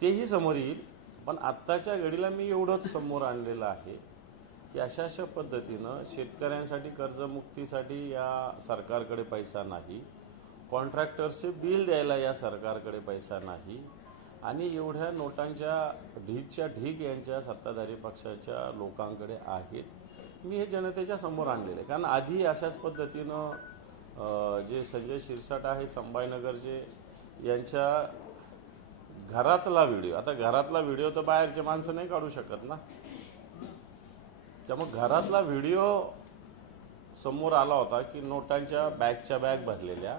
तेही समोर येईल. पण आत्ताच्या घडीला मी एवढंच समोर आणलेलं आहे की अशा पद्धतीनं शेतकऱ्यांसाठी कर्जमुक्तीसाठी या सरकारकडे पैसा नाही, कॉन्ट्रॅक्टर्सचे बिल द्यायला या सरकारकडे पैसा नाही, आणि एवढ्या नोटांच्या ढीगच्या ढीग यांच्या सत्ताधारी पक्षाच्या लोकांकडे आहेत. मी हे जनतेच्या समोर आणलेलं आहे. कारण आधी अशाच पद्धतीनं जे संजय शिरसाट आहे संभाजीनगरचे, यांच्या घरातला व्हिडिओ, आता घरातला व्हिडिओ तर बाहेरचे माणसं नाही काढू शकत ना, त्यामुळे घरातला व्हिडिओ समोर आला होता की नोटांच्या बॅगच्या बॅग भरलेल्या.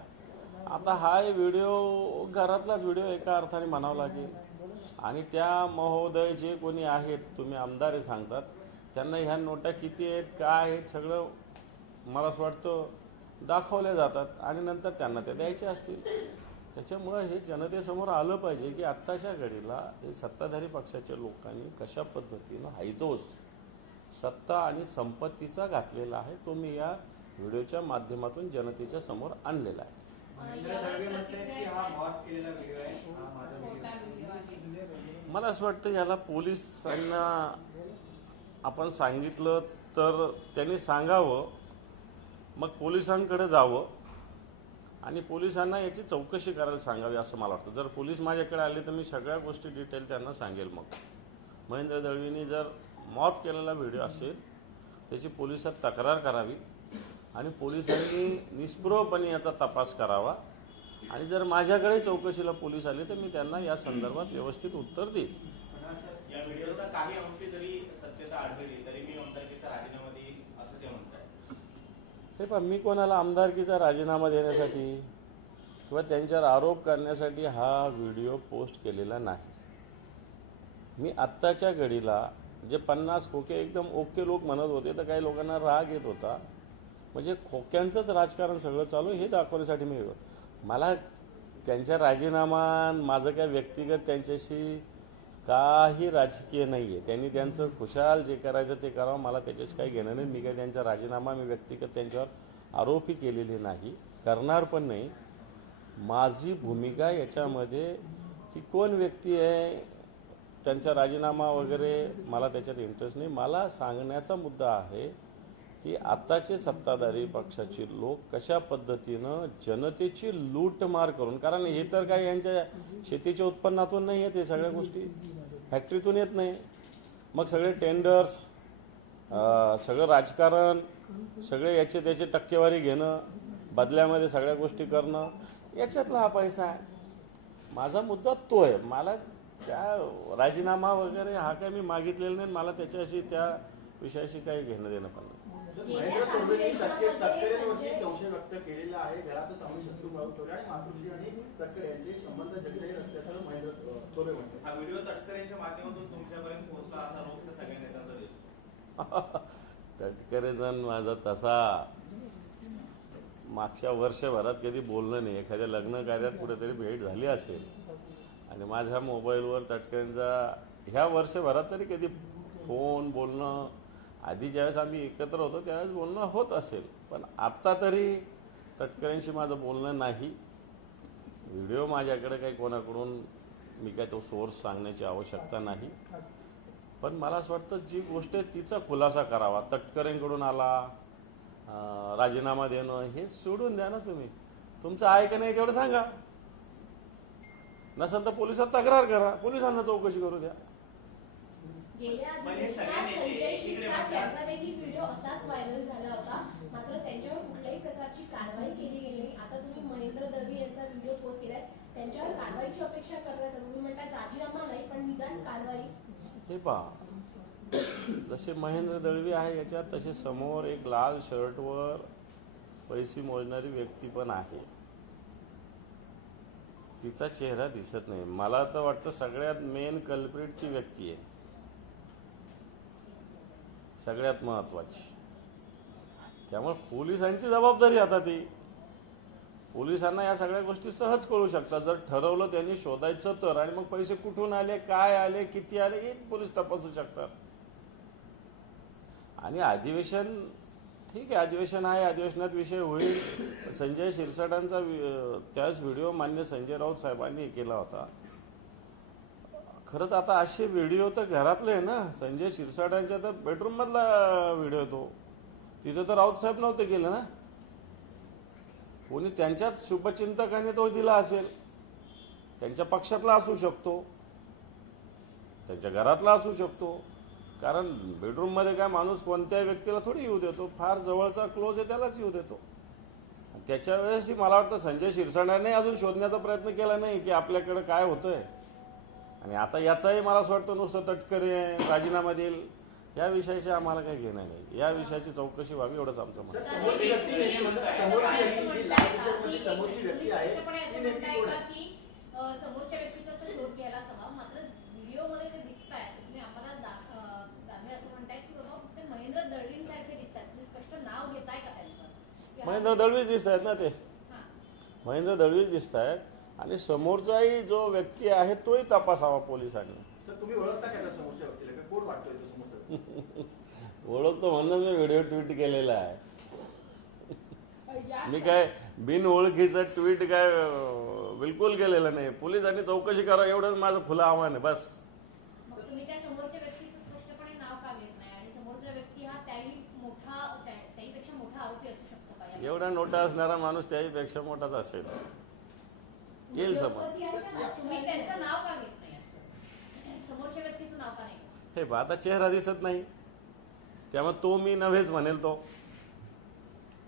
आता हा व्हिडिओ घरातलाच व्हिडिओ एका अर्थाने म्हणावं लागेल. आणि त्या महोदय जे कोणी आहेत, तुम्ही आमदार हे सांगतात, त्यांना ह्या नोटा किती आहेत काय आहेत सगळं मला असं वाटतं दाखवल्या जातात आणि नंतर त्यांना ते द्यायचे असतील. त्याच्यामुळं हे जनतेसमोर आलं पाहिजे की आत्ताच्या घडीला हे सत्ताधारी पक्षाच्या लोकांनी कशा पद्धतीनं हैदोस सत्ता आणि संपत्तीचा घातलेला आहे, तो मी या व्हिडिओच्या माध्यमातून जनतेच्या समोर आणलेला आहे. मला असं वाटतं याला पोलिसांना आपण सांगितलं तर त्यांनी सांगावं, मग पोलिसांकडे जावं आणि पोलिसांना याची चौकशी करायला सांगावी असं मला वाटतं. जर पोलीस माझ्याकडे आले तर मी सगळ्या गोष्टी डिटेल त्यांना सांगेल. मग महेंद्र दळवींनी जर मॉब केलेला व्हिडिओ असेल त्याची पोलिसात तक्रार करावी आणि पोलिसांनी निष्प्रभपणे याचा तपास करावा. आणि जर माझ्याकडे चौकशीला पोलीस आले तर मी त्यांना या संदर्भात व्यवस्थित उत्तर देईल. या व्हिडिओचा काही अंशी जरी सत्यता आढळली तरी मी आमदारकीचा राजीनामा देईल असं ते म्हणतात. हे पण मी कोणाला आमदारकीचा राजीनामा देण्यासाठी किंवा त्यांच्यावर आरोप करण्यासाठी हा व्हिडिओ पोस्ट केलेला नाही. मी आत्ताच्या घडीला जे 50 खोके एकदम ओके लोक म्हणत होते तर काही लोकांना राग येत होता, म्हणजे खोक्यांचंच राजकारण सगळं चालू हे दाखवण्यासाठी मी मला त्यांच्या राजीनामा माझं काय व्यक्तिगत त्यांच्याशी काही राजकीय नाही आहे. त्यांनी त्यांचं खुशाल जे करायचं ते करावं, मला त्याच्याशी काही घेणं नाही. मी काय त्यांचा राजीनामा मी व्यक्तिगत त्यांच्यावर आरोपही केलेले नाही, करणार पण नाही. माझी भूमिका याच्यामध्ये ती कोण व्यक्ती आहे त्यांचा राजीनामा वगैरे मला त्याच्यात इंटरेस्ट नाही. मला सांगण्याचा मुद्दा आहे की आत्ताचे सत्ताधारी पक्षाचे लोक कशा पद्धतीनं जनतेची लूटमार करून, कारण हे तर काय यांच्या शेतीच्या उत्पन्नातून नाही येत, हे सगळ्या गोष्टी फॅक्टरीतून येत नाही. मग सगळे टेंडर्स, सगळं राजकारण, सगळे याचे त्याचे टक्केवारी घेणं, बदल्यामध्ये सगळ्या गोष्टी करणं, याच्यातला हा पैसा आहे. माझा मुद्दा तो आहे. मला त्या राजीनामा वगैरे हा काय मी मागितलेला नाही. मला त्याच्याशी त्या विषयाशी काही घेणं देणं पण नाही. महेंद्र तोरवेंनी तटकरेंवरती संशय व्यक्त केलेला आहे. घरातच आम्ही शत्रुभाव ठेवले आणि मातोश्री आणि तटकरे यांचे संबंध जगलेले असल्याचं महेंद्र तोरवे म्हणतात. हा व्हिडिओ तटकरेंच्या माध्यमातून तुमच्यापर्यंत पोहोचला असा आरोप तर सगळ्या नेत्यांचा दिसतो. तटकरेजण माझा तसा मागच्या वर्षभरात कधी बोलणं नाही. एखाद्या लग्न कार्यात कुठेतरी भेट झाली असेल आणि माझ्या मोबाईलवर तटकरेंचा ह्या वर्षभरात तरी कधी फोन बोलणं, आधी ज्यावेळेस आम्ही एकत्र होतो त्यावेळेस बोलणं होत असेल, पण आत्ता तरी तटकरेंशी माझं बोलणं नाही. व्हिडिओ माझ्याकडे काही कोणाकडून मी काय तो सोर्स सांगण्याची आवश्यकता नाही. पण मला असं वाटतं जी गोष्ट आहे तिचा खुलासा करावा. तटकरेंकडून आला राजीनामा देणं हे सोडून द्या ना. तुम्ही तुमचं आहे का नाही तेवढं सांगा, नसेल तर पोलिसात तक्रार करा, पोलिसांना चौकशी करू द्या. गेल्या संजय शिरसाट यांचा देखील व्हिडिओ असाच व्हायरल झाला होता, मात्र त्यांच्यावर कुठल्याही प्रकारची कारवाई केली गेली नाही. आता तुम्ही महेंद्र दळवी यांचा व्हिडिओ पोस्ट केलाय, त्यांच्यावर कारवाईची अपेक्षा करताय. तुम्ही म्हणतात राजीनामा नाही पण निदान कारवाई. हे पहा, जसे महेंद्र दळवी आहे याच्यात तसे समोर एक लाल शर्टवर पैसे मोजणारी व्यक्ती पण आहे. तिचा चेहरा दिसत नाही. मला तर वाटतं सगळ्यात मेन कल्प्रिट ती व्यक्ती आहे, सगळ्यात महत्त्वाची. त्यामुळे पोलिसांची जबाबदारी आता ती. पोलिसांना या सगळ्या गोष्टी सहज कळू शकतात जर ठरवलं त्यांनी शोधायचं तर. आणि मग पैसे कुठून आले, काय आले, किती आले हे पोलीस तपासू शकतात. आणि अधिवेशन ठीक आहे, अधिवेशन आहे, अधिवेशनात विषय होईल. संजय शिरसाटांचा त्याच व्हिडिओ मान्य संजय राऊत साहेबांनी केला होता. खरंच आता असे व्हिडिओ तर घरातले आहे ना. संजय शिरसाटांच्या तर बेडरूममधला व्हिडिओ तो. तिथं तर राऊत साहेब नव्हते केलं ना. कोणी त्यांच्याच शुभचिंतकाने तो दिला असेल. त्यांच्या पक्षातला असू शकतो, त्यांच्या घरातला असू शकतो. कारण बेडरूममध्ये काय माणूस कोणत्याही व्यक्तीला थोडी येऊ देतो. फार जवळचा क्लोज आहे त्यालाच येऊ देतो. त्याच्या वेळेसही मला वाटतं संजय शिरसाटाने अजून शोधण्याचा प्रयत्न केला नाही की आपल्याकडे काय होतंय. आणि आता याचाही मला असं वाटतं नुसतं तटकरे राजीनामा देईल या विषयाशी आम्हाला काही घेणं नाही. या विषयाची चौकशी व्हावी एवढंच आमचं मत. समोरची व्यक्ती जी लाल टी-शर्टमध्ये समोरची व्यक्ती आहे ती नेमकी कोण आहे? की समोरच्या व्यक्तीचा तर शोध घ्यायलाच हवा. मात्र व्हिडिओमध्ये ते दिसत आहेत, तुम्ही आम्हाला दानवे असं म्हणताय की बाबा ते महेंद्र दळवींसारखे दिसतात. तुम्ही स्पष्ट नाव घेताय का त्यांचं? महेंद्र दळवीच दिसत आहेत ना ते. हां. महेंद्र दळवीच दिसत आहेत. आणि समोरचाही जो व्यक्ती आहे तोही तपासावा पोलिसांनी. तर तुम्ही ओळखता का त्या समोरच्या व्यक्तीला का कोण वाटतोय तो समोरचा? ओळखतो म्हणून मी व्हिडिओ ट्विट केलेला आहे. मी काय बिन ओळखीचं ट्विट काय बिलकुल केलेलं नाही. पोलिसांनी चौकशी करा एवढंच माझं खुलं आव्हान आहे बस. मग तुम्ही त्या समोरच्या व्यक्तीचं स्पष्टपणे नाव का घेत नाही? आणि समोरचा व्यक्ती हा त्याहीपेक्षा मोठा आरोपी असू शकतो का? एवढा नोटा असणारा माणूस त्याहीपेक्षा मोठाच असेल. येईल समज. तुम्ही त्यांचं नाव का घेत नाही? समोरच्या व्यक्तीचं नाव का नाही? हे बा आता चेहरा दिसत नाही त्यामुळे तो मी नव्हेच म्हणेल तो.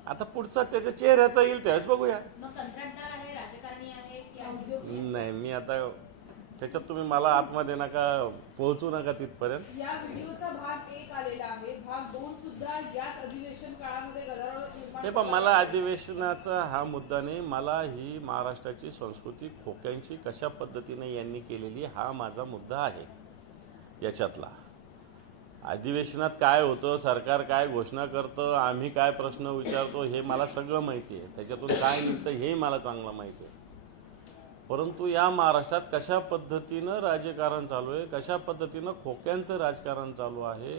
आता पुढचा त्याच्या चेहऱ्याचा येईल त्यावेळेस बघूया. मग कंत्राटदार आहे, राजकारणी आहे की नाही मी आता त्याच्यात तुम्ही मला आतमध्ये नका पोहोचू नका तिथपर्यंत. या व्हिडिओचा भाग 1 आलेला आहे. भाग 2 सुद्धा याच अधिवेशन काळामध्ये गदारोळ निर्माण हे पण मला अधिवेशनाचा हा मुद्दा नाही. मला ही महाराष्ट्राची संस्कृती खोक्यांची कशा पद्धतीने यांनी केलेली हा माझा मुद्दा आहे. याच्यातला अधिवेशनात काय होतं, सरकार काय घोषणा करतं, आम्ही काय प्रश्न विचारतो हे मला सगळं माहिती आहे. त्याच्यातून काय निघतं हे मला चांगलं माहिती आहे. परंतु या महाराष्ट्रात कशा पद्धतीनं राजकारण चालू आहे, कशा पद्धतीनं खोक्यांचं राजकारण चालू आहे,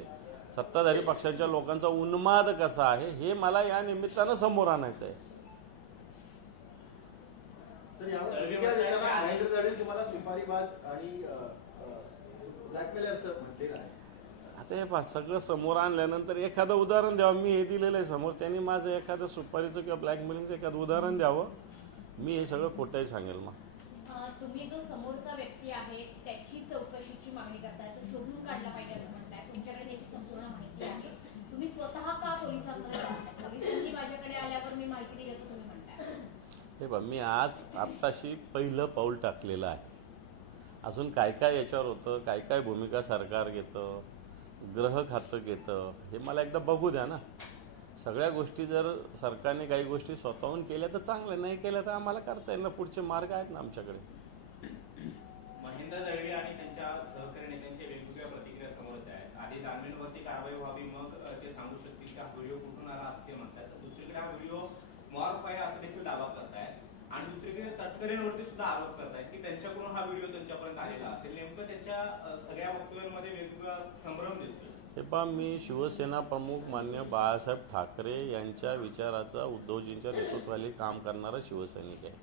सत्ताधारी पक्षांच्या लोकांचा उन्माद कसा आहे हे मला या निमित्तानं समोर आणायचं आहे. तर यावर प्रतिक्रिया देताना महेंद्र दळवी तुम्हाला सुपारीबाज आणि ब्लॅकमेलर असं म्हटलेलं आहे. आता हे पहा सगळं समोर आणल्यानंतर एखादं उदाहरण द्यावं. मी हे दिलेलं आहे समोर. त्यांनी माझं एखादं सुपारीचं किंवा ब्लॅकमेलिंगचं एखादं उदाहरण द्यावं. मी हे सगळं खोटंही सांगेल. मग तुम्ही जो समोरचा व्यक्ती आहे त्याची चौकशीची मागणी करताय, तो शोधून काढला पाहिजे असं म्हणताय. तुमच्याकडे त्याची संपूर्ण माहिती आहे. तुम्ही स्वतः का पोलिसांमध्ये जाताय? पोलिसांनी माझ्याकडे आल्यावर मी माहिती दिली असं तुम्ही म्हणताय. हे पहा मी आज आत्ताशी पहिलं पाऊल टाकलेलं आहे. अजून काय काय याच्यावर होतं, काय काय भूमिका सरकार घेतं, ग्रह खातं घेतं हे मला एकदा बघू द्या ना. सगळ्या गोष्टी जर सरकारने काही गोष्टी स्वतःहून केल्या तर चांगलं, नाही केल्या तर आम्हाला करता येईल ना. पुढचे मार्ग आहेत ना आमच्याकडे. महेंद्र दळवी आणि त्यांच्या सहकारी नेत्यांच्या वेगवेगळ्या प्रतिक्रिया समोर येत आहेत. आधी दानवेंवरती कारवाई व्हावी मग ते सांगू शकतील की हा व्हिडिओ कुठून आला असं ते म्हणतात. तर दुसरीकडे हा व्हिडिओ मॉर्फ आहे असं देखील दावा करतायत. आणि दुसरीकडे तटकरेंवरती सुद्धा आरोप करतायत की त्यांच्याकडून हा व्हिडिओ त्यांच्यापर्यंत आलेला असेल. नेमकं त्यांच्या सगळ्या वक्तव्यांमध्ये वेगवेगळा संभ्रम दिसतो. हे पहा मी शिवसेना प्रमुख मान्य बाळासाहेब ठाकरे यांच्या विचाराचा उद्धवजींच्या नेतृत्वाखाली काम करणारा शिवसैनिक आहे.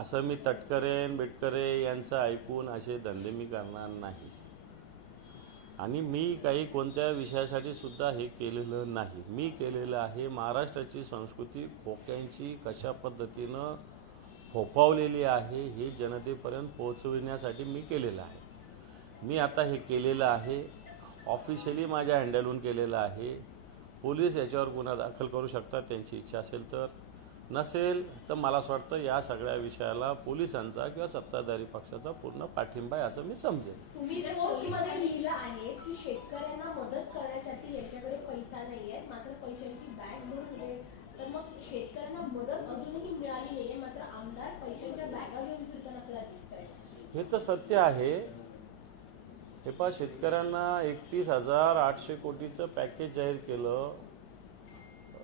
असं मी तटकरे बिटकरे यांचं ऐकून असे धंदे मी करणार नाही. आणि मी काही कोणत्या विषयासाठी सुद्धा हे केलेलं नाही. मी केलेलं आहे महाराष्ट्राची संस्कृती खोक्यांची कशा पद्धतीनं फोफावलेली आहे हे जनतेपर्यंत पोहोचविण्यासाठी मी केलेलं आहे. मी आता हे केलेलं आहे. ऑफिशियली माझ्या हँडलहून केलेलं आहे. पोलीस याच्यावर गुन्हा दाखल करू शकतात त्यांची इच्छा असेल तर. नसेल तर मला असं वाटतं या सगळ्या विषयाला पोलिसांचा किंवा सत्ताधारी पक्षाचा पूर्ण पाठिंबा आहे असं मी समजेन. तुम्ही तर पोस्टमध्ये लिहिलं आहे की शेतकऱ्यांना मदत करण्यासाठी यांच्याकडे पैसा नाहीये, मात्र पैशांची बॅग भरून मिळेल. तर मग शेतकऱ्यांना मदत अजूनही मिळाली नाहीये, मात्र आमदार पैशांच्या बॅगा घेऊन फिरताना आपल्याला दिसतंय. हे तर सत्य आहे. हे पहा शेतकऱ्यांना 31,800 कोटीचं पॅकेज जाहीर केलं.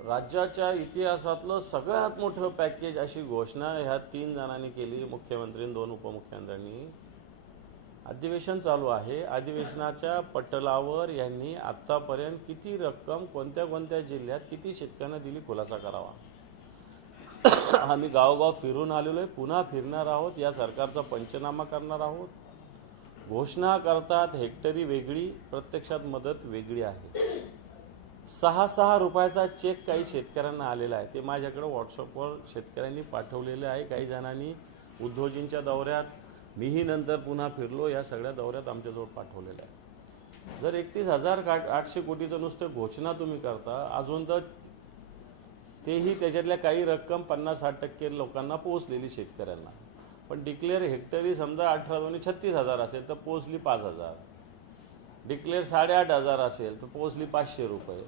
राज्याच्या इतिहासातलं सगळ्यात मोठं पॅकेज अशी घोषणा ह्या 3 जणांनी केली, मुख्यमंत्री 2 उपमुख्यमंत्र्यांनी. अधिवेशन चालू आहे. अधिवेशनाच्या पटलावर यांनी आत्तापर्यंत किती रक्कम कोणत्या कोणत्या जिल्ह्यात किती शेतकऱ्यांना दिली खुलासा करावा. आम्ही गावोगाव फिरून आलेलो आहे, पुन्हा फिरणार आहोत, या सरकारचा पंचनामा करणार आहोत. घोषणा करतात हेक्टरी वेगळी, प्रत्यक्षात मदत वेगळी आहे. 6 रुपयाचा चेक काही शेतकऱ्यांना आलेला आहे, ते माझ्याकडे व्हॉट्सअपवर शेतकऱ्यांनी पाठवलेले आहे. काही जणांनी उद्धवजींच्या दौऱ्यात, मीही नंतर पुन्हा फिरलो, या सगळ्या दौऱ्यात आमच्याजवळ पाठवलेलं आहे. जर 31,800 कोटीचं नुसतं घोषणा तुम्ही करता, अजून तर तेही त्याच्यातल्या काही रक्कम 50-60% लोकांना पोहोचलेली शेतकऱ्यांना. पण डिक्लेअर हेक्टरी समजा 18-36,000 असेल तर पोहोचली 5,000. डिक्लेअर 8,500 असेल तर पोहोचली 500 रुपये.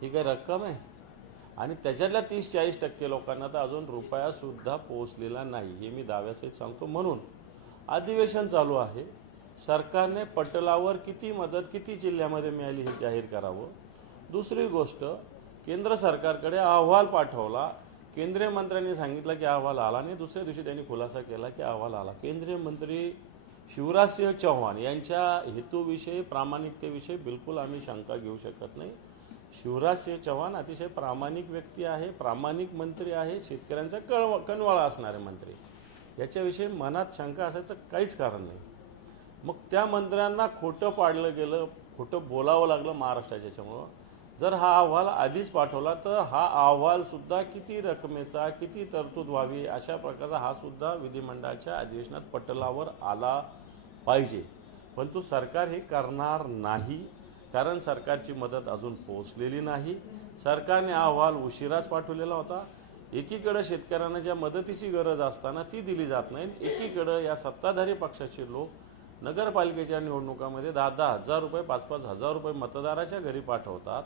ही काही रक्कम आहे? आणि त्याच्यातल्या 30-40% लोकांना तर अजून रुपयासुद्धा पोहोचलेला नाही, हे मी दाव्यासहित सांगतो. म्हणून अधिवेशन चालू आहे, सरकारने पटलावर किती मदत किती जिल्ह्यामध्ये मिळाली हे जाहीर करावं. दुसरी गोष्ट, केंद्र सरकारकडे अहवाल पाठवला, केंद्रीय मंत्र्यांनी सांगितलं की अहवाल आला नाही. दुसऱ्या दिवशी त्यांनी खुलासा केला की अहवाल आला. केंद्रीय मंत्री शिवराजसिंह चौहान यांच्या हेतूविषयी, प्रामाणिकतेविषयी बिलकुल आम्ही शंका घेऊ शकत नाही. शिवराजसिंह चौहान अतिशय प्रामाणिक व्यक्ती आहे, प्रामाणिक मंत्री आहे, शेतकऱ्यांचा कणवाळा असणारे मंत्री. याच्याविषयी मनात शंका असायचं काहीच कारण नाही. मग त्या मंत्र्यांना खोटं पाडलं गेलं, खोटं बोलावं लागलं महाराष्ट्राच्या. याच्यामुळं जर हा अहवाल आधीच पाठवला तर हा अहवालसुद्धा किती रकमेचा, किती तरतूद व्हावी अशा प्रकारचा हा सुद्धा विधिमंडळाच्या अधिवेशनात पटलावर आला पाहिजे. परंतु सरकार हे करणार नाही, कारण सरकारची मदत अजून पोहोचलेली नाही. सरकारने अहवाल उशिराच पाठवलेला होता. एकीकडे शेतकऱ्यांना ज्या मदतीची गरज असताना ती दिली जात नाही, एकीकडे या सत्ताधारी पक्षाचे लोक नगरपालिकेच्या निवडणुकामध्ये 10-10 हजार रुपये, 5-5 हजार रुपये मतदाराच्या घरी पाठवतात.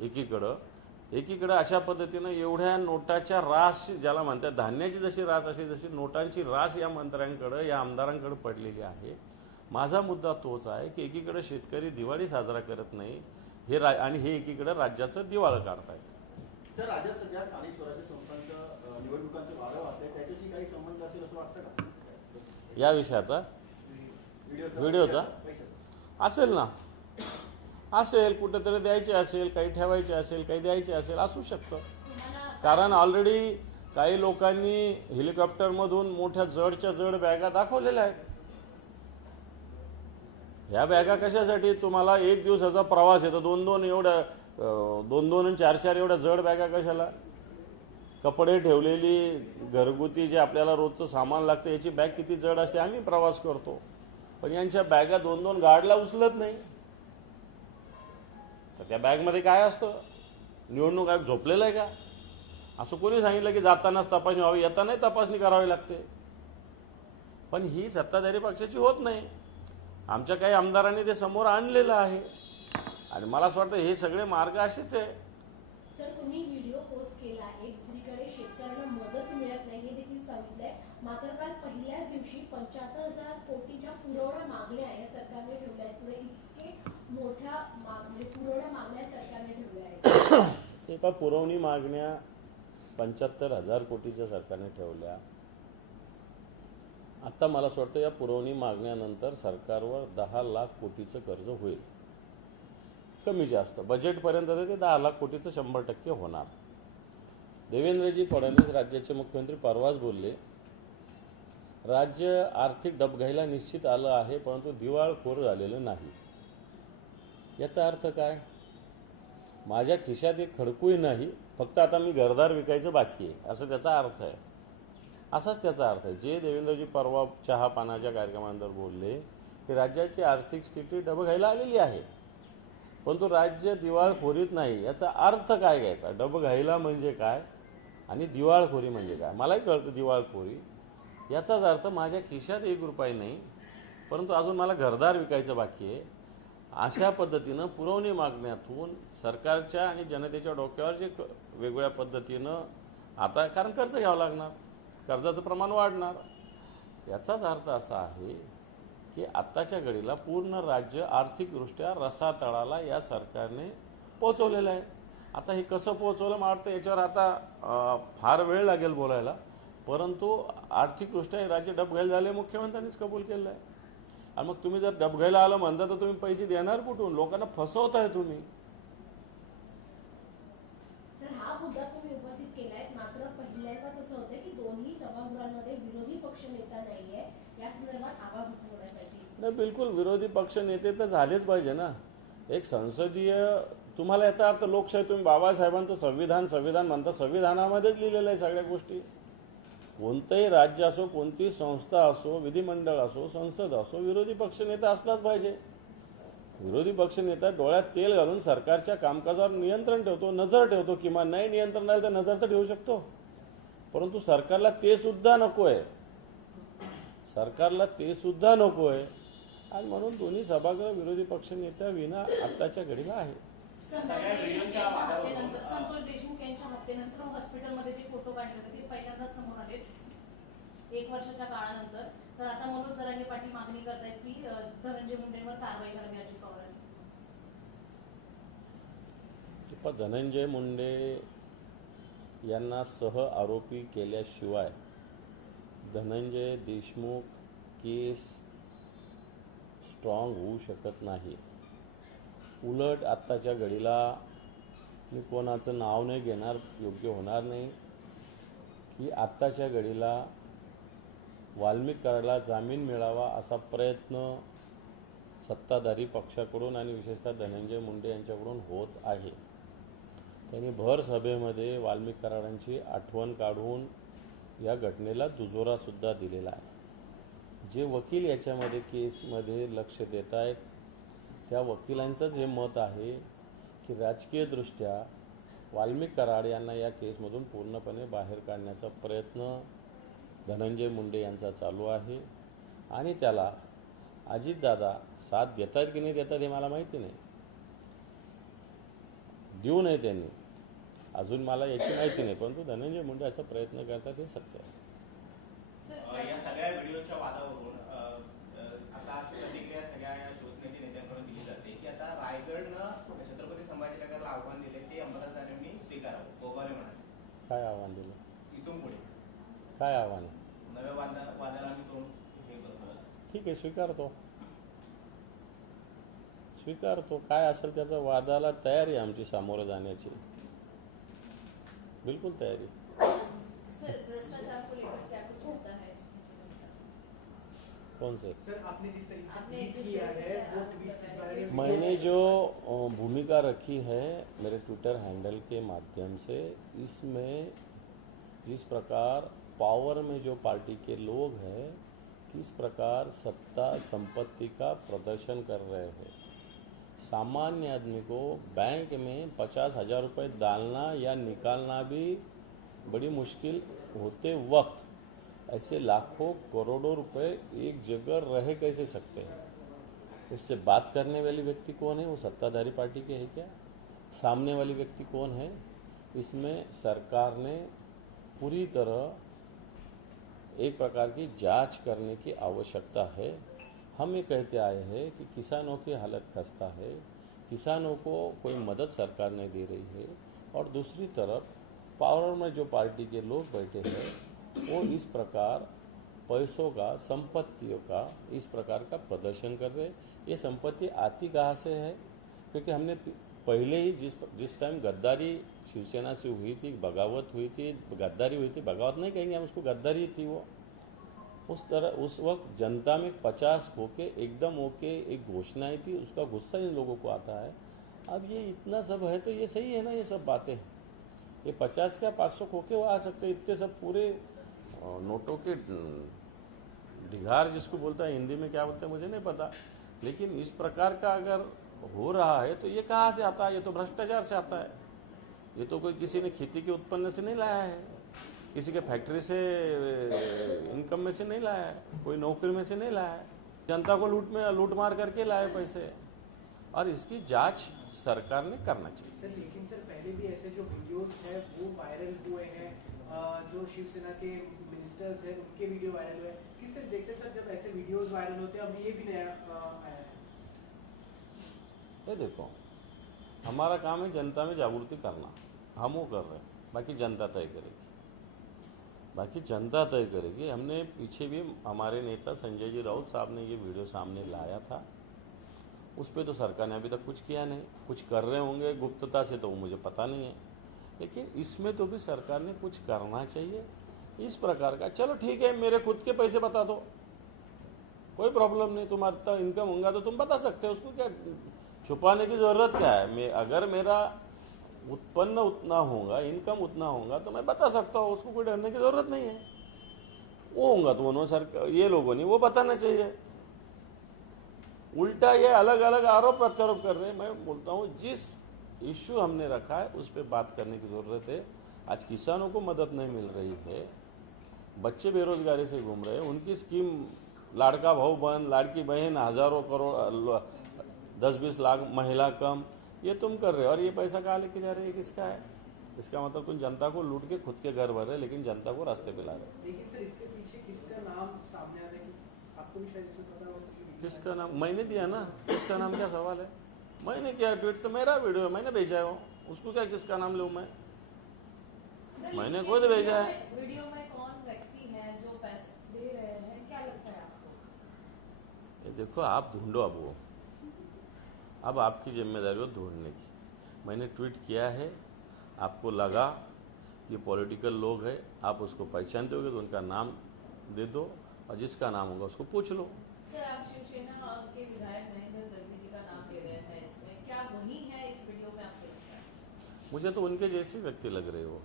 एकीकडं अशा पद्धतीनं एवढ्या नोटाच्या रास, ज्याला म्हणतात धान्याची जशी रास अशी जशी नोटांची रास या मंत्र्यांकडं, या आमदारांकडे पडलेली आहे. माझा मुद्दा तोच आहे की एकीकडे शेतकरी दिवाळी साजरा करत नाही हे आणि हे एकीकडे राज्याचं दिवाळं काढतायत. सर, राज्यात सध्या स्थानिक स्वराज्य संस्थांचं निवडणुकांचं वारं वाहतंय, त्याच्याशी काही संबंध असेल असं वाटतं का? या विषयाचा व्हिडिओचा असेल ना, असेल, कुठेतरी द्यायचे असेल, काही ठेवायचे असेल, काही द्यायचे असेल, असू शकतं. कारण ऑलरेडी काही लोकांनी हेलिकॉप्टरमधून मोठ्या जडच्या जड बॅगा दाखवलेल्या आहेत. ह्या बॅगा कशासाठी? तुम्हाला एक दिवसाचा प्रवास येतो, 2-2 एवढ्या 2-2 आणि 4-4 एवढ्या जड बॅगा कशाला? कपडे ठेवलेली घरगुती जे आपल्याला रोजचं सामान लागतं याची बॅग किती जड असते, आम्ही प्रवास करतो. पण यांच्या बॅगा 2-2 गाडला उचलत नाही. तर त्या बॅगमध्ये काय असतं? निवडणूक आयोग झोपलेलं आहे का? असं कोणी सांगितलं की जातानाच तपासणी व्हावी, येतानाही तपासणी करावी लागते? पण ही सत्ताधारी पक्षाची होत नाही. आमच्या काही आमदारांनी ते समोर आणलेलं आहे आणि मला असं वाटतं हे सगळे मार्ग असेच आहे. सर, तुम्ही व्हिडिओ पोस्ट केला आहे, दुसरीकडे शेतकऱ्यांना मदत मिळत नाही हे देखील सांगितलंय. मात्र काल पहिल्याच दिवशी 75,000 कोटीच्या पुरवठा मागण्या या सरकारने ठेवल्या आहेत. पुढे इतके मोठ्या पुरवठा मागण्या सरकारने ठेवल्या आहेत. ते का पुरवणी मागण्या 75,000 कोटीच्या सरकारने ठेवल्या. आता मला असं वाटतं या पुरवणी मागण्यानंतर सरकारवर 10 लाख कोटीचं कर्ज होईल, कमी जास्त बजेटपर्यंत ते 10 लाख कोटीचं 100% होणार. देवेंद्रजी फडणवीस राज्याचे मुख्यमंत्री परवाच बोलले, राज्य आर्थिक डबघाईला निश्चित आलं आहे, परंतु दिवाळखोर झालेलं नाही. याचा अर्थ काय? माझ्या खिशात एक खडकूही नाही, फक्त आता मी घरदार विकायचं बाकी आहे, असं त्याचा अर्थ आहे. असाच त्याचा अर्थ आहे. जे देवेंद्रजी परवा चहा पानाच्या कार्यक्रमानंतर बोलले की राज्याची आर्थिक स्थिती डबघाईला आलेली आहे, परंतु राज्य दिवाळखोरीत नाही. याचा अर्थ काय घ्यायचा? डबघाईला म्हणजे काय आणि दिवाळखोरी म्हणजे काय? मलाही कळतं दिवाळखोरी. याचाच अर्थ माझ्या खिशात 1 रुपया नाही, परंतु अजून मला घरदार विकायचं बाकी आहे. अशा पद्धतीनं पुरवणी मागण्यातून सरकारच्या आणि जनतेच्या डोक्यावर जे वेगवेगळ्या पद्धतीनं आता, कारण कर्ज घ्यावं लागणार, कर्जाचं प्रमाण वाढणार. याचाच अर्थ असा आहे की आत्ताच्या घडीला पूर्ण राज्य आर्थिकदृष्ट्या रसातळाला या सरकारने पोचवलेलं आहे. आता हे कसं पोचवलं मला वाटतं याच्यावर आता फार वेळ लागेल बोलायला, परंतु आर्थिकदृष्ट्या हे राज्य डबघाईला झाले, मुख्यमंत्र्यांनीच कबूल केलं आहे. आणि मग तुम्ही जर डबघाईला आलं म्हणता तर तुम्ही पैसे देणार कुठून? लोकांना फसवताय तुम्ही. सर, हा मुद्दा तुम्ही उपस्थित केलाय, मात्र पहिल्यांदा कसं होतं की दोन्ही सभागृहांमध्ये विरोधी पक्ष नेता नाहीये, या संदर्भात आवाज उठवण्यासाठी नाही, बिलकुल विरोधी पक्ष नेते तर झालेच पाहिजे ना. एक संसदीय, तुम्हाला याचा अर्थ लोकशाही, तुम्ही बाबासाहेबांचं संविधान म्हणता, संविधानामध्येच लिहिलेलं आहे सगळ्या गोष्टी. कोणतंही राज्य असो, कोणतीही संस्था असो, विधिमंडळ असो, संसद असो, विरोधी पक्षनेता असलाच पाहिजे. विरोधी पक्षनेता डोळ्यात तेल घालून सरकारच्या कामकाजावर नियंत्रण ठेवतो, नजर ठेवतो. किमान नाही नियंत्रण राहिलं तर नजर तर ठेवू शकतो. परंतु सरकारला ते सुद्धा नको आहे. सरकारला ते सुद्धा नको आहे. आणि म्हणून दोन्ही सभागृह विरोधी पक्षनेत्या विना आत्ताच्या घडीला आहे. संतोष देशमुख यांच्या हत्येनंतर हॉस्पिटलमध्ये जे फोटो काढले होते ते पहिल्यांदाच समोर आले 1 वर्षाच्या काळानंतर. तर आता मनोज जरांगे पाटील मागणी करतायत की धनंजय मुंडेंवर कारवाई करावी अजित पवारांनी. धनंजय मुंडे यांना सह आरोपी केल्याशिवाय धनंजय देशमुख केस स्ट्रॉंग होऊ शकत नाही. उलट आत्ताच्या घडीला मी कोणाचं नाव नाही घेणार, योग्य होणार नाही, की आत्ताच्या घडीला वाल्मिक कराडला जामीन मिळावा असा प्रयत्न सत्ताधारी पक्षाकडून आणि विशेषतः धनंजय मुंडे यांच्याकडून होत आहे. त्यांनी भर सभेमध्ये वाल्मिक कराडांची आठवण काढून या घटनेला दुजोरासुद्धा दिलेला आहे. जे वकील याच्यामध्ये केसमध्ये लक्ष देत आहेत त्या वकिलांचंच हे मत आहे की राजकीयदृष्ट्या वाल्मिक कराड यांना या केसमधून पूर्णपणे बाहेर काढण्याचा प्रयत्न धनंजय मुंडे यांचा चालू आहे. आणि त्याला अजितदादा साथ देत आहेत की नाही देतात हे मला माहिती नाही. देऊ नये त्यांनी, अजून मला याची माहिती नाही, परंतु धनंजय मुंडे याचा प्रयत्न करतात हे सत्य आहे. या सगळ्या व्हिडिओच्या वादावरून आता अशी प्रतिक्रिया सगळ्या या शिवसेनेच्या नेत्यांकडून दिली जाते की आता रायगडनं छत्रपती संभाजीनगरला आव्हान दिले ते अंमलदारांनी स्वीकारावं. गोगावले म्हणाले. काय आव्हान दिलं? इथून पुढे काय आव्हान आहे? नव्या वादाला आम्ही तोंड हे करतो. ठीक आहे, स्वीकारतो. काय असेल त्याचा वादाला तयारी आहे आमची सामोरं जाण्याची, बिलकुल तयारी. सर भ्रष्टाचार को लेकर क्या कुछ होता है? कौन से? सर आपने जिस तरीके आपने से ट्वीट किया है वो ट्वीट के बारे में मैंने जो भूमिका रखी है मेरे ट्विटर हैंडल के माध्यम से, इसमें जिस प्रकार पावर में जो पार्टी के लोग हैं किस प्रकार सत्ता संपत्ति का प्रदर्शन कर रहे हैं, सामान्य आदमी को बैंक में 50,000 रुपये डालना या निकालना भी बड़ी मुश्किल होते वक्त ऐसे लाखों करोड़ों रुपए एक जगह रह कैसे सकते हैं? उससे बात करने वाली व्यक्ति कौन है? वो सत्ताधारी पार्टी के है क्या? सामने वाली व्यक्ति कौन है? इसमें सरकार ने पूरी तरह एक प्रकार की जांच करने की आवश्यकता है. हम ये कहते आए हैं कि किसानों की हालत खस्ता है, किसानों को कोई मदद सरकार नहीं दे रही है, और दूसरी तरफ पावर में जो पार्टी के लोग बैठे हैं वो इस प्रकार पैसों का, संपत्तियों का इस प्रकार का प्रदर्शन कर रहे हैं. ये संपत्ति आती कहाँ से है? क्योंकि हमने पहले ही जिस टाइम गद्दारी शिवसेना से हुई थी, बगावत हुई थी, गद्दारी हुई थी, बगावत नहीं कहेंगे हम उसको, गद्दारी थी वो. उस वक्त जनता में 50 होके एकदम होके एक घोषणा आई थी, उसका गुस्सा इन लोगों को आता है. अब ये इतना सब है तो ये सही है ना, ये सब बातें. ये 50 क्या 500 होके वो आ सकते, इतने सब पूरे नोटों के ढिगार जिसको बोलता है, हिंदी में क्या बोलते हैं मुझे नहीं पता, लेकिन इस प्रकार का अगर हो रहा है तो ये कहाँ से आता है? ये तो भ्रष्टाचार से आता है. ये तो कोई किसी ने खेती के उत्पन्न से नहीं लाया है, किसी के फैक्ट्री से इनकम में से नहीं लाया है, कोई नौकरी में से नहीं लाया है. जनता को लूट मार करके लाए पैसे, और इसकी जांच सरकार ने करना चाहिए. सर लेकिन सर पहले भी ऐसे जो वीडियोस हैं वो वायरल हुए हैं, जो शिवसेना के मिनिस्टर्स हैं उनके वीडियो वायरल हुए. किस तरह देखते सर जब ऐसे वीडियोस वायरल होते हैं? अब ये भी नया आया है. ये देखो, हमारा काम है जनता में जागृति करना, हम वो कर रहे हैं, बाकी जनता तय करेगी. हमने पीछे भी हमारे नेता संजय जी राउत साहब ने ये वीडियो सामने लाया था, उस पर तो सरकार ने अभी तक कुछ किया नहीं. कुछ कर रहे होंगे गुप्तता से तो वो मुझे पता नहीं है, लेकिन इसमें तो भी सरकार ने कुछ करना चाहिए. इस प्रकार का, चलो ठीक है, मेरे खुद के पैसे बता दो, कोई प्रॉब्लम नहीं, तुम्हारा इनकम होगा तो तुम बता सकते हो, उसको क्या छुपाने की ज़रूरत क्या है। मैं अगर मेरा उत्पन्न उतना होगा, इनकम उतना होगा तो मैं बता सकता हूँ, उसको कोई डरने की ज़रूरत नहीं है। वो होगा तो उन्होंने सर ये लोगों ने वो बताना चाहिए। उल्टा ये अलग अलग आरोप प्रत्यारोप कर रहे हैं। मैं बोलता हूँ जिस इश्यू हमने रखा है उस पर बात करने की ज़रूरत है। आज किसानों को मदद नहीं मिल रही है, बच्चे बेरोजगारी से घूम रहे हैं, उनकी स्कीम लाड़का भाऊ बहन, लाड़की बहन, हजारों करोड़ 10-20 लाख महिला कम, ये तुम कर रहे हो और ये पैसा कहाँ लेके जा रहे हैं, किसका है? इसका मतलब तुम जनता को लूट के खुद के घर भर रहे हैं, लेकिन जनता को रास्ते पे ला रहे हैं। लेकिन सर इसके पीछे किसका नाम सामने आ रहा है, आपको भी शायद इसमें पता हो। किसका नाम? मैंने दिया ना, किसका नाम क्या सवाल है? मैंने किया ट्वीट, तो मेरा वीडियो है, मैंने भेजा है वो, उसको क्या किसका नाम लूँ मैं? मैंने खुद भेजा है। वीडियो में कौन व्यक्ति है जो पैसे दे रहे हैं, क्या लगता है आपको? ये देखो, आप ढूंढो अब आपकी जिम्मेदारी हो ढूंढने की। मैंने ट्वीट किया है, आपको लगा कि पॉलिटिकल लोग हैं, आप उसको पहचानते होगे तो उनका नाम दे दो और जिसका नाम होगा उसको पूछ लो। सर आप शिवसेना के विधायक महेंद्र दर्वी जी का नाम ले रहे हैं, इसमें क्या वही है इस वीडियो में आपको लगता है? मुझे तो उनके जैसे व्यक्ति लग रहे हो।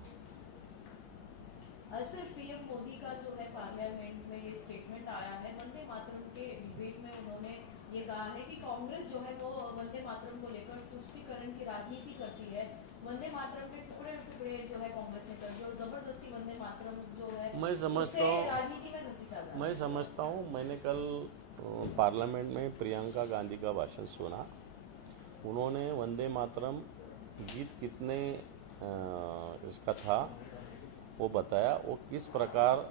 सर पीएम मोदी का जो है पार्लियामेंट में ये स्टेटमेंट आया है, वंदे मातरम के डिबेट में उन्होंने ये कहा है कि कांग्रेस जो है वो वंदे मातरम को लेकर तुष्टीकरण की राजनीति करती है। वंदे मातरम के टुकड़े टुकड़े जो है कांग्रेस ने कर दिए और जबरदस्ती वंदे मातरम जो है मैं समझता हूँ, राजनीति में घसीटा जा रहा है। मैं समझता हूँ, मैंने कल पार्लियामेंट में प्रियंका गांधी का भाषण सुना। उन्होंने वंदे मातरम गीत कितने इसका था वो बताया, वो किस प्रकार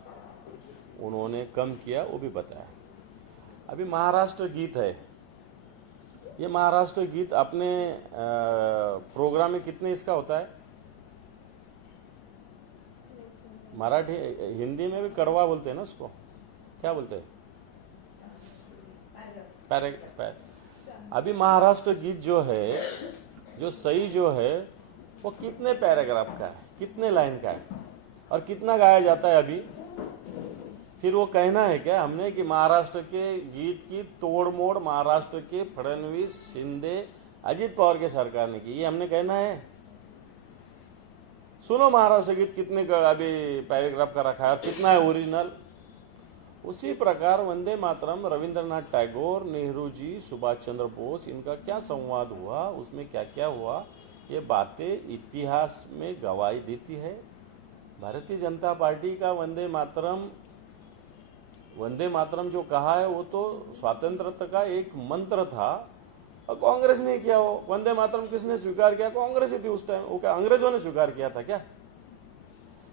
उन्होंने कम किया वो भी बताया। अभी महाराष्ट्र गीत है, ये महाराष्ट्र गीत अपने प्रोग्राम में कितने इसका होता है? मराठी हिंदी में भी कड़वा बोलते हैं ना उसको, क्या बोलते हैं? अभी महाराष्ट्र गीत जो है, जो सही जो है वो कितने पैराग्राफ का है, कितने लाइन का है और कितना गाया जाता है अभी? फिर वो कहना है क्या हमने कि महाराष्ट्र के गीत की तोड़ मोड़ महाराष्ट्र के फडणवीस, शिंदे, अजित पवार के सरकार ने की, ये हमने कहना है? सुनो महाराष्ट्र गीत कितने का अभी पैराग्राफ का रखा है और कितना है ओरिजिनल। उसी प्रकार वंदे मातरम, रविंद्रनाथ टैगोर, नेहरू जी, सुभाष चंद्र बोस, इनका क्या संवाद हुआ, उसमें क्या क्या हुआ, ये बातें इतिहास में गवाही देती है। भारतीय जनता पार्टी का वंदे मातरम जो कहा है वो तो स्वातंत्रता का एक मंत्र था और कांग्रेस ने किया। वो वंदे मातरम किसने स्वीकार किया? कांग्रेस ही थी उस टाइम। वो क्या अंग्रेजों ने स्वीकार किया था क्या?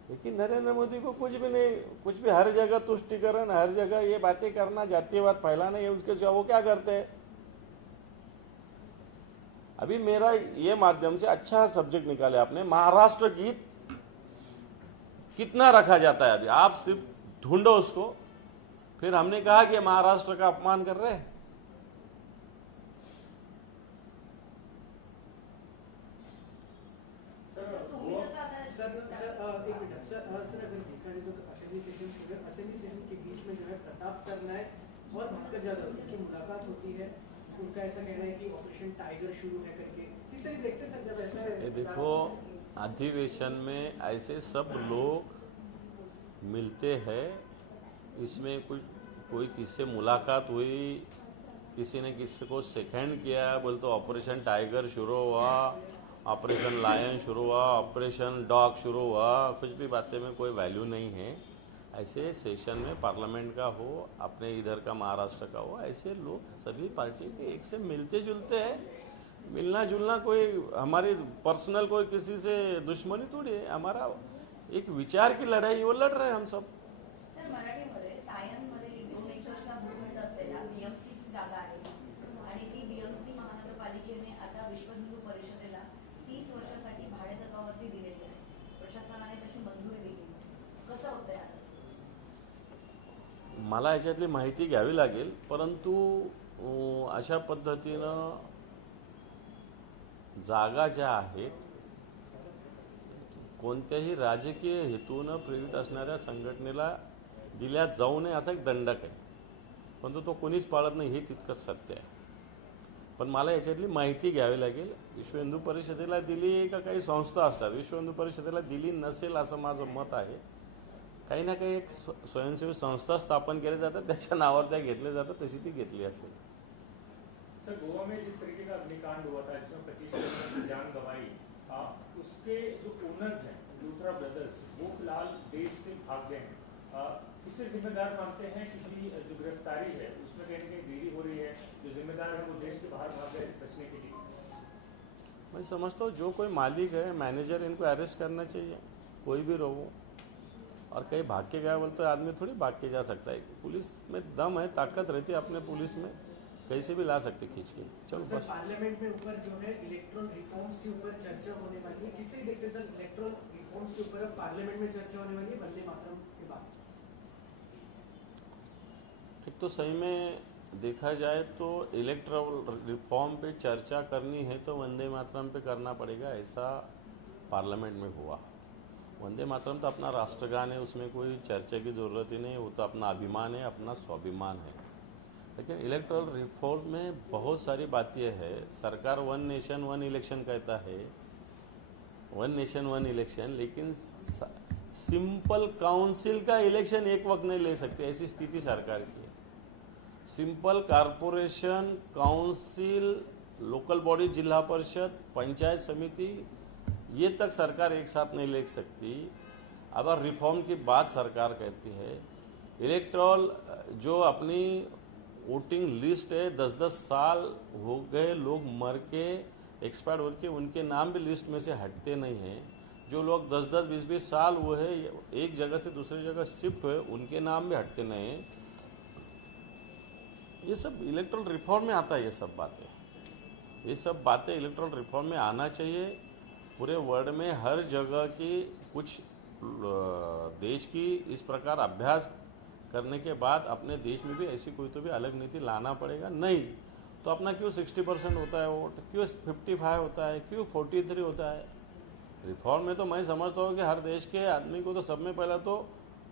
लेकिन नरेंद्र मोदी को कुछ भी नहीं, कुछ भी हर जगह तुष्टीकरण, हर जगह ये बातें करना, जातीयवाद फैलाना, ये उसके सिवा वो क्या करते हैं? अभी मेरा ये माध्यम से अच्छा सब्जेक्ट निकाले आपने, महाराष्ट्र गीत कितना रखा जाता है अभी, आप सिर्फ ढूंढो उसको। फिर हमने कहा कि महाराष्ट्र का अपमान कर रहे हैं। सर अगर देखा जाए तो असेंबली सेशन के बीच में जो है प्रताप सरनायक और भास्कर जाधव की मुलाकात होती है। उनका ऐसा कहना है कि ऑपरेशन टाइगर शुरू है करके। किस तरह देखते हैं सर जब ऐसा ये देखो, अधिवेशन में ऐसे सब लोग मिलते हैं, इसमें कोई किससे मुलाकात हुई, किसी ने किसी को सेकंड किया, बोलते ऑपरेशन टाइगर शुरू हुआ, ऑपरेशन लायन शुरू हुआ, ऑपरेशन डॉग शुरू हुआ, कुछ भी बातें में कोई वैल्यू नहीं है। ऐसे सेशन में पार्लियामेंट का हो, अपने इधर का महाराष्ट्र का हो, ऐसे लोग सभी पार्टी के एक से मिलते जुलते हैं। मिलना जुलना कोई हमारी पर्सनल कोई किसी से दुश्मनी थोड़ी है, हमारा एक विचार की लड़ाई वो लड़ रहे हैं हम सब। सर मराठीमध्ये सायनमध्ये 2 एकरचा भूखंड असलेला बीएमसी जागा आहे आणि ती बीएमसी महानगरपालिकेने आता विश्व हिंदू परिषदेला 30 वर्षासाठी भाडेतत्वावरती दिलेली आहे। प्रशासनाने तशी मंजुरी दिली, कसं होतंय आता? मला याच्यातली माहिती घ्यावी लागेल, परंतु अशा पद्धतीनं जागा ज्या आहेत कोणत्याही राजकीय हेतूनं प्रेरित असणाऱ्या संघटनेला दिल्या जाऊ नये असा एक दंडक आहे। परंतु तो कोणीच पाळत नाही हे तितकंच सत्य आहे. पण मला याच्यातली माहिती घ्यावी लागेल. विश्व हिंदू परिषदेला दिली का काही संस्था असतात, विश्व हिंदू परिषदेला दिली नसेल असं माझं मत आहे. काही ना काही एक स्वयंसेवी संस्था स्थापन केल्या जातात, त्याच्या नावावर त्या घेतल्या जातात, तशी ती घेतली असेल. सर, गोवा में जिस तरीके का अग्निकांड हुआ था जिसमें 25 लोगों ने जान गंवाई, उसके जो ओनर्स हैं लूथरा ब्रदर्स, वो फिलहाल देश से भाग गए हैं. किसे जिम्मेदार मानते हैं कि जो गिरफ्तारी है उसमें कहीं ना कहीं देरी हो रही है, जो जिम्मेदार है वो देश के बाहर भाग गए बचने के लिए? मैं समझता हूँ जो कोई मालिक है, मैनेजर, इनको अरेस्ट करना चाहिए, कोई भी रहो. और कहीं भाग के गया बोलते तो आदमी थोड़ी भाग के जा सकता है. पुलिस में दम है, ताकत रहती है अपने पुलिस में, कैसे भी ला सकते खींच के. चलो सर, बस. पार्लियामेंट में ऊपर जो है इलेक्ट्रल रिफॉर्म्स के ऊपर चर्चा होने वाली है. किससे देखते सर इलेक्ट्रल रिफॉर्म्स के ऊपर पार्लियामेंट में चर्चा होने वाली है वंदे मातरम के बाद? एक तो सही में देखा जाए तो इलेक्ट्रल रिफॉर्म पे चर्चा करनी है तो वंदे मातरम पे करना पड़ेगा, ऐसा पार्लियामेंट में हुआ. वंदे मातरम तो अपना राष्ट्रगान है, उसमें कोई चर्चा की ज़रूरत ही नहीं. वो तो अपना अभिमान है, अपना स्वाभिमान है. लेकिन इलेक्ट्रल रिफॉर्म में बहुत सारी बातें हैं. सरकार 1 नेशन 1 इलेक्शन कहता है, 1 नेशन 1 इलेक्शन, लेकिन सिंपल काउंसिल का इलेक्शन एक वक्त नहीं ले सकते, ऐसी स्थिति सरकार की है. Simple corporation, council, local body, जिला परिषद, पंचायत समिति, ये तक सरकार एक साथ नहीं ले सकती. अगर रिफॉर्म की बात सरकार कहती है, इलेक्ट्रल जो अपनी वोटिंग लिस्ट है, 10-10 साल हो गए, लोग मर के एक्सपायर हो के उनके नाम भी लिस्ट में से हटते नहीं हैं. जो लोग 10-10, 20-20 साल हुए हैं, एक जगह से दूसरी जगह शिफ्ट हुए, उनके नाम भी हटते नहीं हैं. ये सब इलेक्ट्रल रिफॉर्म में आता है. ये सब बातें इलेक्ट्रल रिफॉर्म में आना चाहिए. पूरे वर्ल्ड में हर जगह की कुछ देश की इस प्रकार अभ्यास करने के बाद अपने देश में भी ऐसी कोई तो भी अलग नीति लाना पड़ेगा. नहीं तो अपना क्यों 60% होता है वोट, क्यों 55 होता है, क्यों 43 होता है. रिफॉर्म में तो मैं समझता हूँ कि हर देश के आदमी को तो सब में पहले तो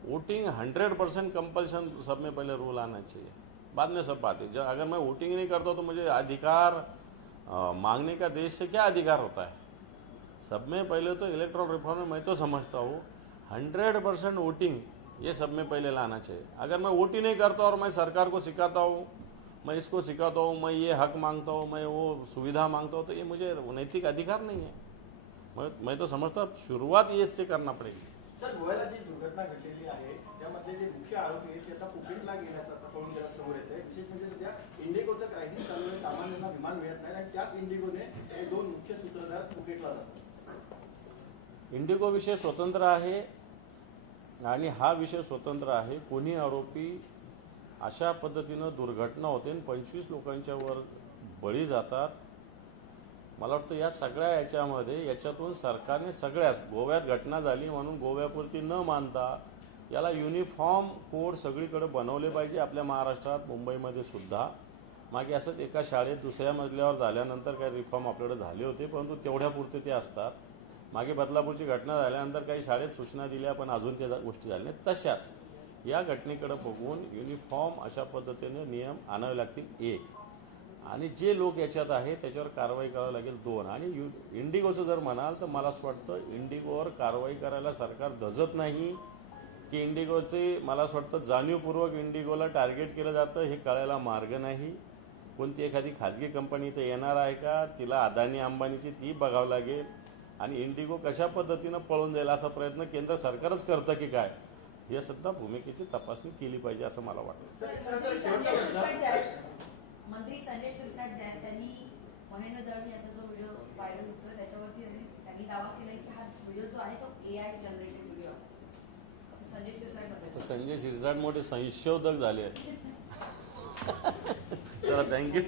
वोटिंग 100% कंपल्शन सब में पहले रूल आना चाहिए, बाद में सब बातें. जब अगर मैं वोटिंग नहीं करता तो मुझे अधिकार मांगने का देश से क्या अधिकार होता है. सब में पहले तो इलेक्ट्रल रिफॉर्म में मैं तो समझता हूँ 100% वोटिंग ये सब में पहले लाना चाहिए. अगर मैं वोट ही नहीं करता और मैं सरकार को सिखाता हूँ, मैं इसको सिखाता हूँ, मैं ये हक मांगता हूँ, मैं वो सुविधा मांगता हूँ, तो ये मुझे नैतिक अधिकार नहीं है. मैं तो समझता हूँ शुरुआत ये इससे करना पड़ेगी. सर, गोव्याला जी दुर्घटना घडलेली आहे त्यामध्ये जे मुख्य आरोपी आहेत ते आता फुकेटला गेल्याचं आता पाहून जरा समोर येत आहे. विशेष म्हणजे सध्या इंडिगोचं क्रायसिस चालू आहे, सामान्यांना विमान मिळत नाही आणि त्याच इंडिगोने हे 2 मुख्य सूत्रधार फुकेटला जातात. इंडिगो विषय स्वतंत्र आहे आणि हा विषय स्वतंत्र आहे. कोणी आरोपी अशा पद्धतीनं दुर्घटना होते आणि 25 लोकांच्या वर बळी जातात. मला वाटतं या सगळ्या याच्यातून सरकारने सगळ्याच गोव्यात घटना झाली म्हणून गोव्यापुरती न मानता याला युनिफॉर्म कोड सगळीकडे बनवले पाहिजे. आपल्या महाराष्ट्रात, मुंबईमध्ये सुद्धा मागे असंच एका शाळेत दुसऱ्या मजल्यावर झाल्यानंतर काही रिफॉर्म आपल्याकडे झाले होते, परंतु तेवढ्यापुरते ते असतात. मागे बदलापूरची घटना झाल्यानंतर काही शाळेत सूचना दिल्या, पण अजून त्या गोष्टी झाल्या नाहीत. तशाच या घटनेकडे बघून युनिफॉर्म अशा पद्धतीने नियम आणावे लागतील 1, आणि जे लोक याच्यात आहे त्याच्यावर कारवाई करावी लागेल 2. आणि इंडिगोचं जर म्हणाल तर मला असं वाटतं इंडिगोवर कारवाई करायला सरकार धजत नाही की इंडिगोचे, मला असं वाटतं जाणीवपूर्वक इंडिगोला टार्गेट केलं जातं हे कळायला मार्ग नाही. कोणती एखादी खाजगी कंपनी तर येणार आहे का, तिला अदानी अंबानीची ती बघावं लागेल. आणि इंडिगो कशा पद्धतीनं पळून जाईल असा प्रयत्न केंद्र सरकारच करतं की काय, या सुद्धा भूमिकेची तपासणी केली पाहिजे असं मला वाटतं. मंत्री संजय शिरसाट जे आहेत त्यांनी महेंद्र दळवी यांचा जो व्हिडिओ व्हायरल होतोय त्याच्यावरती त्यांनी दावा केलाय की हा व्हिडिओ जो आहे तो AI जनरेटेड व्हिडिओ आहे असं संजय शिरसाट म्हणतात. संजय शिरसाट मोठे संशोधक झाले आहेत. चला, थँक्यू.